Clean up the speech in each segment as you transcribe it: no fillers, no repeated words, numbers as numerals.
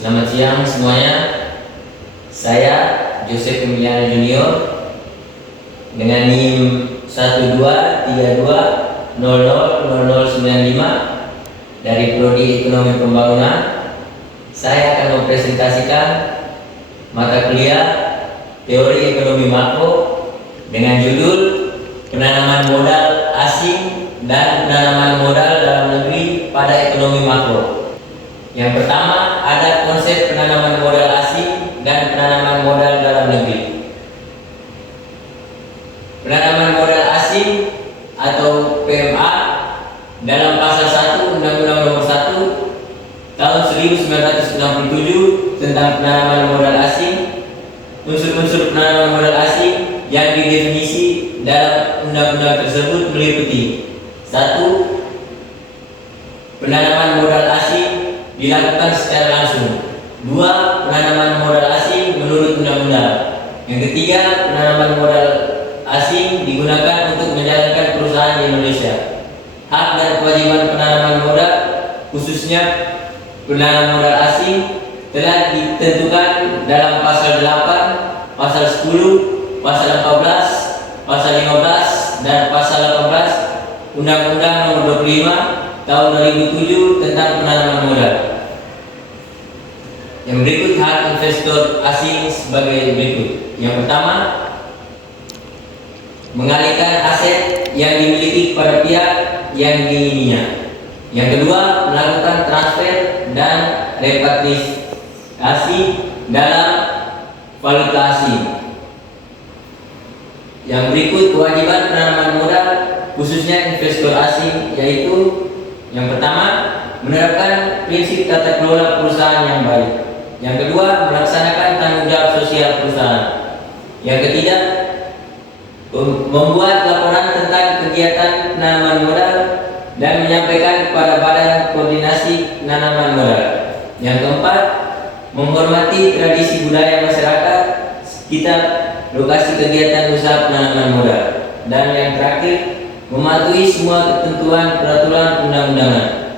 Selamat siang semuanya. Saya Joseph Emiliano Junior dengan NIM 1232000095 dari Prodi Ekonomi Pembangunan. Saya akan mempresentasikan mata kuliah Teori Ekonomi Makro dengan judul Penanaman Modal Asing dan Penanaman Modal Dalam Negeri pada Ekonomi Makro. Yang pertama ada konsep penanaman modal asing dan penanaman modal dalam negeri. Penanaman modal asing atau PMA dalam pasal 1 Undang-Undang Nomor 1 tahun 1967 tentang penanaman modal asing. Unsur-unsur penanaman modal asing yang didefinisi dalam undang-undang tersebut meliputi: 1. Penanaman modal asing dilakukan secara langsung. 2. Penanaman modal asing menurut undang-undang. Yang ketiga, penanaman modal asing digunakan untuk menjalankan perusahaan di Indonesia. Hak dan kewajiban penanaman modal, khususnya penanaman modal asing, telah ditentukan dalam pasal 8, pasal 10, pasal 14, pasal 15, dan pasal 18 Undang-Undang Nomor 25 tahun 2007 tentang penanaman modal. Yang berikut hak investor asing sebagai berikut. Yang pertama, mengalihkan aset yang dimiliki kepada pihak yang diingininya. Yang kedua, melakukan transfer dan repatriasi dalam valuta asing. Yang berikut kewajiban penanaman modal khususnya investor asing, yaitu yang pertama, menerapkan prinsip tata kelola perusahaan yang baik. Yang kedua, melaksanakan tanggung jawab sosial perusahaan. Yang ketiga, membuat laporan tentang kegiatan penanaman modal dan menyampaikan kepada Badan Koordinasi Penanaman Modal. Yang keempat, menghormati tradisi budaya masyarakat sekitar lokasi kegiatan usaha penanaman modal. Dan yang terakhir, mematuhi semua ketentuan peraturan undang-undangan.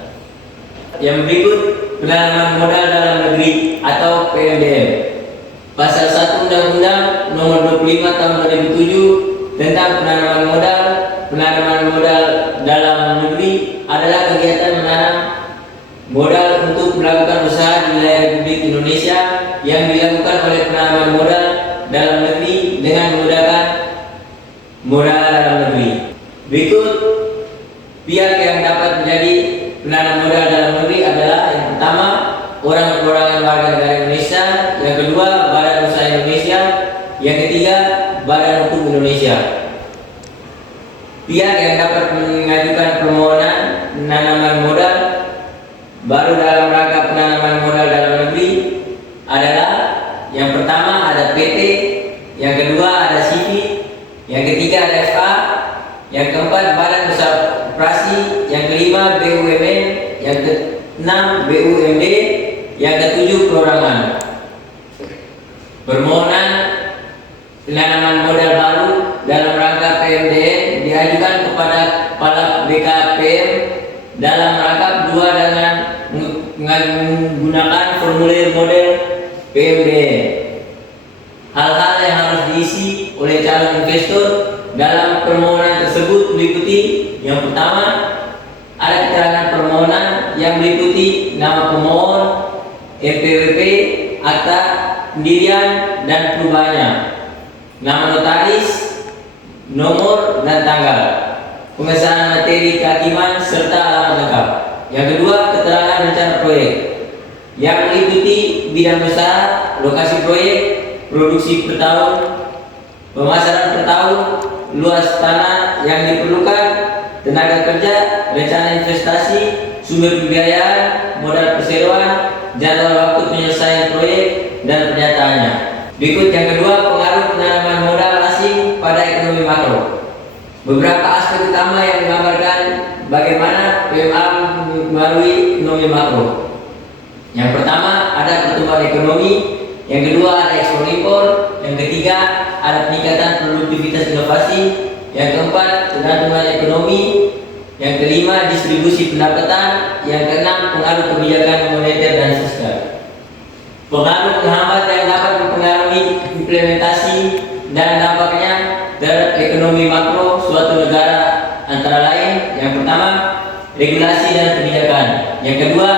Yang berikut penanaman modal dalam negeri atau PMDM. Pasal 1 Undang-Undang Nomor 25 tahun 2007 tentang penanaman modal. Penanaman modal dalam negeri adalah kegiatan menanam modal untuk melakukan usaha di wilayah Republik Indonesia yang dilakukan oleh penanaman modal dalam negeri dengan menggunakan modal dalam negeri. Berikut pihak yang dapat menjadi penanam modal dalam negeri adalah: yang pertama, orang perorangan warga negara Indonesia. Yang kedua, Badan Usaha Indonesia. Yang ketiga, Badan Hukum Indonesia. Pihak yang dapat mengajukan permohonan penanaman modal baru dalam rangka penanaman modal dalam negeri adalah: yang pertama ada PT, yang kedua ada CV, yang ketiga ada FA, yang keempat Badan Usaha Operasi, yang kelima BUMN, yang keenam BUMD, yang ketujuh perorangan. Permohonan penanaman modal baru dalam rangka PMDN diajukan kepada kepala BKPM dalam rangka kedua dengan menggunakan formulir model PMDN. Hal-hal yang harus diisi oleh calon investor dalam permohonan tersebut meliputi: yang pertama, ada keterangan permohonan yang meliputi nama pemohon, NPWP, akta pendirian dan perubahannya, nama notaris, nomor dan tanggal, pengesahan materi kehakiman serta alamat lengkap. Yang kedua, keterangan rencana proyek yang meliputi bidang usaha, lokasi proyek, produksi per tahun, pemasaran per tahun, luas tanah yang diperlukan, tenaga kerja, rencana investasi, sumber pembiayaan, modal perseroan, jadwal waktu penyelesaian proyek, dan pernyataannya. Berikut yang kedua, pengaruh penanaman modal asing pada ekonomi makro. Beberapa aspek utama yang menggambarkan bagaimana PMA mempengaruhi ekonomi makro. Yang pertama ada pertumbuhan ekonomi, yang kedua ada ekspor impor, yang ketiga ada peningkatan produktivitas inovasi, yang keempat ketergantungan ekonomi, yang kelima distribusi pendapatan, yang keenam pengaruh kebijakan moneter dan fiskal. Pengaruh penghambat yang dapat mempengaruhi implementasi dan dampaknya terhadap ekonomi makro suatu negara antara lain: yang pertama, regulasi dan kebijakan; yang kedua,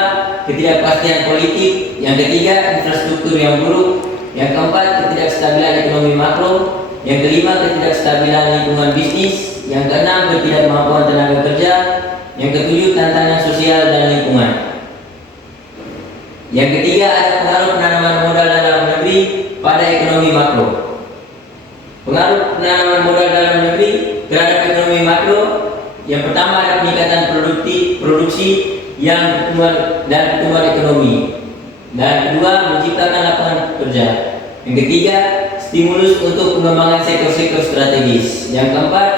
ketidakpastian politik; yang ketiga, infrastruktur yang buruk; yang keempat, ketidakstabilan ekonomi makro; yang kelima, ketidakstabilan lingkungan bisnis; yang keenam, ketidakmampuan tenaga kerja; yang ketujuh, tantangan sosial dan lingkungan. Yang ketiga, ada pengaruh penanaman modal dalam negeri pada ekonomi makro. Pengaruh penanaman modal dalam negeri terhadap ekonomi makro: yang pertama, ada peningkatan produksi yang pertumbuhan ekonomi; dan kedua, menciptakan lapangan kerja; yang ketiga, stimulus untuk pengembangan sektor-sektor strategis; yang keempat,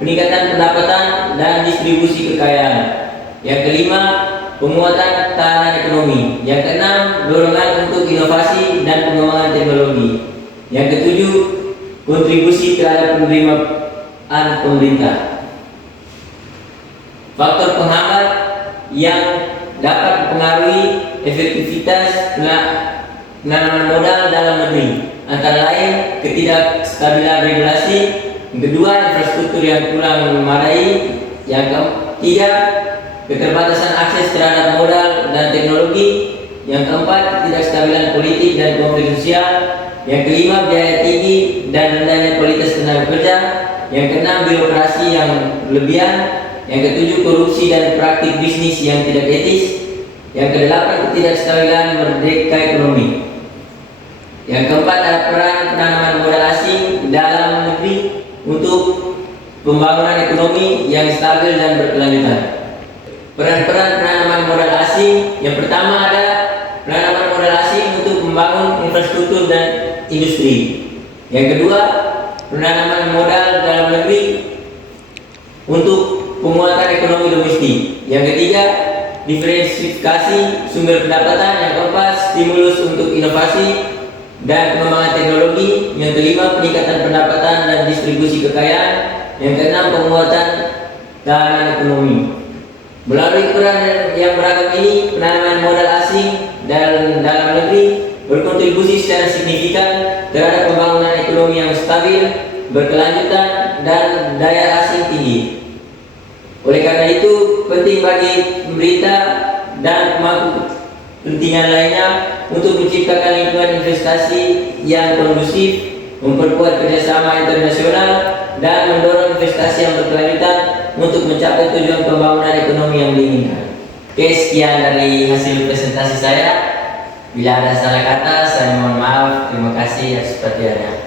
peningkatan pendapatan dan distribusi kekayaan; yang kelima, penguatan ketahanan ekonomi; yang keenam, dorongan untuk inovasi dan pengembangan teknologi; yang ketujuh, kontribusi terhadap penerimaan pemerintah. Faktor penghambat yang dapat mempengaruhi efektivitas penanaman modal dalam negeri antara lain: ketidakstabilan regulasi; yang kedua, infrastruktur yang kurang memadai; yang ketiga, keterbatasan akses terhadap modal dan teknologi; yang keempat, ketidakstabilan politik dan konflik sosial; yang kelima, biaya tinggi dan rendahnya kualitas tenaga kerja; yang keenam, birokrasi yang berlebihan; yang ketujuh, korupsi dan praktik bisnis yang tidak etis; yang kedelapan, ketidakstabilan merdeka ekonomi; yang keempat, ada peran penanaman modal asing dalam negeri untuk pembangunan ekonomi yang stabil dan berkelanjutan. Peran-peran penanaman modal asing: yang pertama, ada penanaman modal asing untuk membangun infrastruktur dan industri; yang kedua, penanaman modal dalam negeri untuk penguatan ekonomi domestik; yang ketiga, diversifikasi sumber pendapatan; yang keempat, stimulus untuk inovasi dan pengembangan teknologi; yang kelima, peningkatan pendapatan dan distribusi kekayaan; yang keenam, penguatan ketahanan ekonomi. Melalui peran yang beragam ini, penanaman modal asing dan dalam negeri berkontribusi secara signifikan terhadap pembangunan ekonomi yang stabil, berkelanjutan, dan daya asing tinggi. Oleh karena itu, penting bagi pemerintah dan pemangku kepentingan lainnya untuk menciptakan lingkungan investasi yang kondusif, memperkuat kerjasama internasional, dan mendorong investasi yang berkelanjutan untuk mencapai tujuan pembangunan ekonomi yang diinginkan. Oke, sekian dari hasil presentasi saya. Bila ada salah kata, saya mohon maaf. Terima kasih atas perhatiannya.